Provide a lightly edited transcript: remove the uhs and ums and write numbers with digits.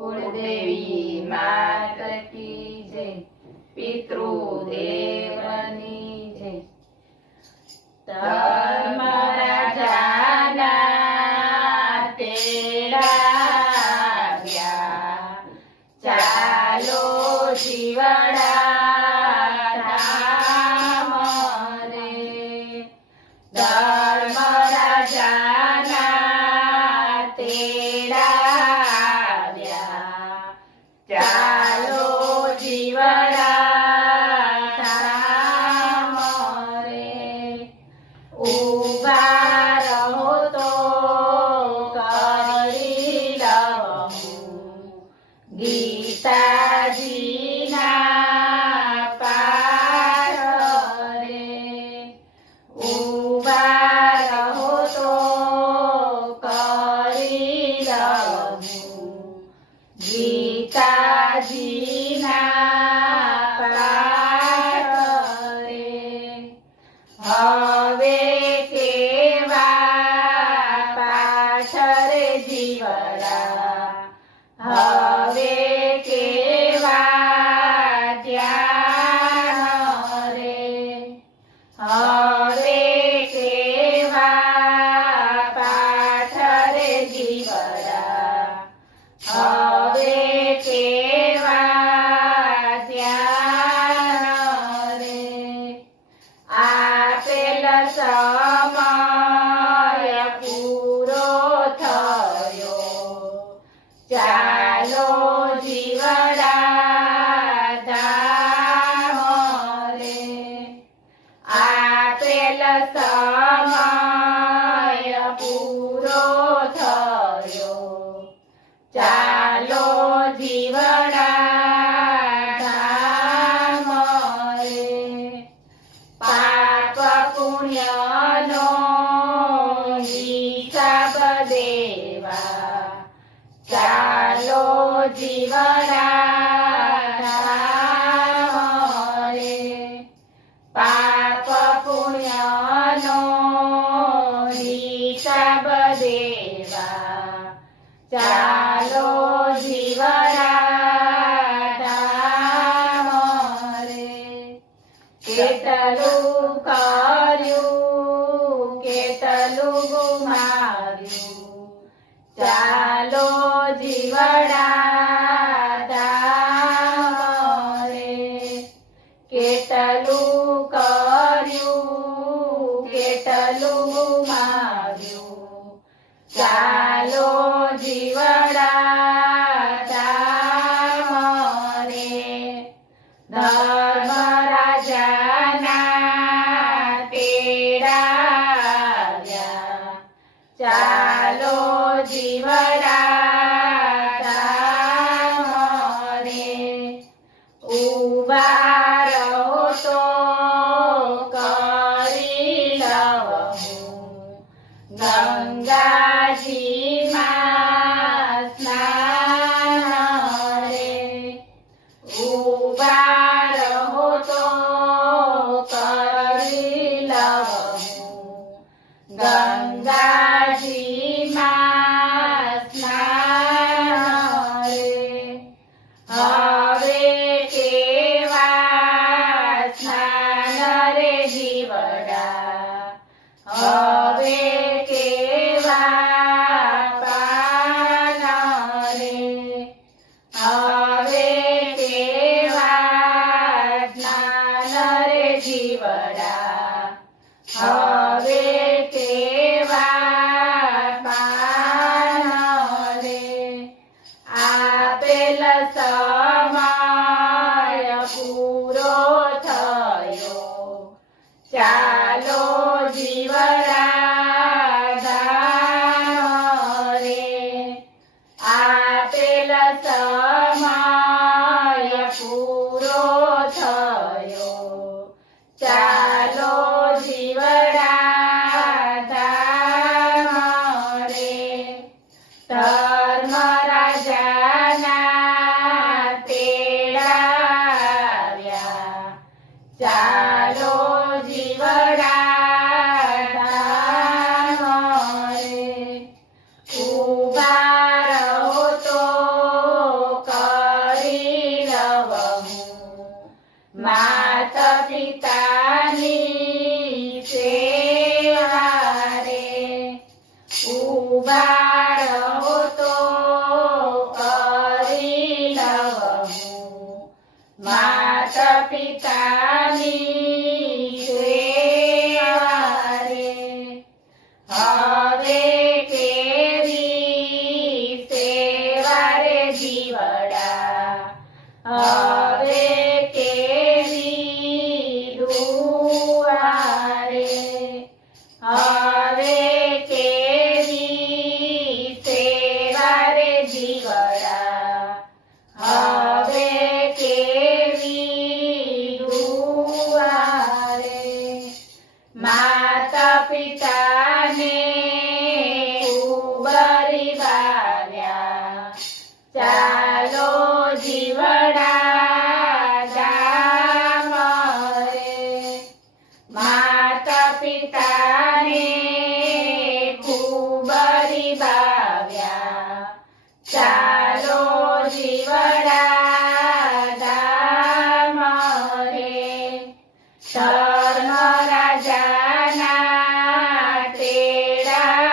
कुलदेवी मात की जय, पितृदेवनी जय। धर्म राजाना तेड़ाव्या, चालो जीवड़ा धाम रे। धर्म राजाना तेड़ाव्या, चालो जीवड़ा धाम रे। उभा रहो तो करी लहू, गीताजीना पाठ रे। उभा रहो तो करी लहू, गीताजीना पाठ रे। हवे केवा पाठ रे जीवड़ा, हवे केवा ध्यान रे। हवे केवा पाठ रे जीवड़ा, हवे केवा ध्यान रे। आपेल समय पूरो थयो, चालो जीवड़ा धाम रे। आपेल समय पूरो थयो, चालो जीवड़ा धाम रे। पाप पुण्यनो हिसाब देवा, चालो जीवड़ा धाम रे। पाप पुण्यनो हिसाब देवा, चालो जीवड़ा धाम रे। केटलुं कर्युं केटलुं गुमाव्युं, चालो जीवड़ा धाम रे। केटलुं कर्युं केटलुं गुमाव्युं, चालो जीवड़ा धाम रे। धर्म राजाना तेड़ाव्या, चालो जीवड़ा धाम रे। उभा रहो तो करी लहू, गंगाजीમાં સ્નાન રે। ઉભા રહો તો કરી લહુ, ગંગાજીમાં સ્નાન રે। હવે કેવા સ્નાન રે જીવડા, હવે કેવા પાન રે। હવે કેવા સ્નાન રે જીવડા, હવે કેવા પાન રે। આપેલ સમય પૂરો થયો, ચાલો જીવડા धाम रे। આપેલ સમય પૂરો થયો, ચાલો જીવડા धाम રે। ધર્મ રાજાના તેડાવ્યા, ચાલો જીવડા રે। ઉભા રહો તો પિતાની સેવા રે. હવે કેવી સેવા રે જીવડા, હવે કેવી દુઆ રે. હવે કેવી સેવા રે જીવડા, હવે કેવી દુઆ રે. માતા પિતાને ખૂબ રીવાવ્યા, ચાલો જીવડા ગામ રે. માતા પિતાને ખૂબ રીવાવ્યા, ચાલો જીવડા ગામ રે. ધર્મ રાજાના તેડાવ્યા,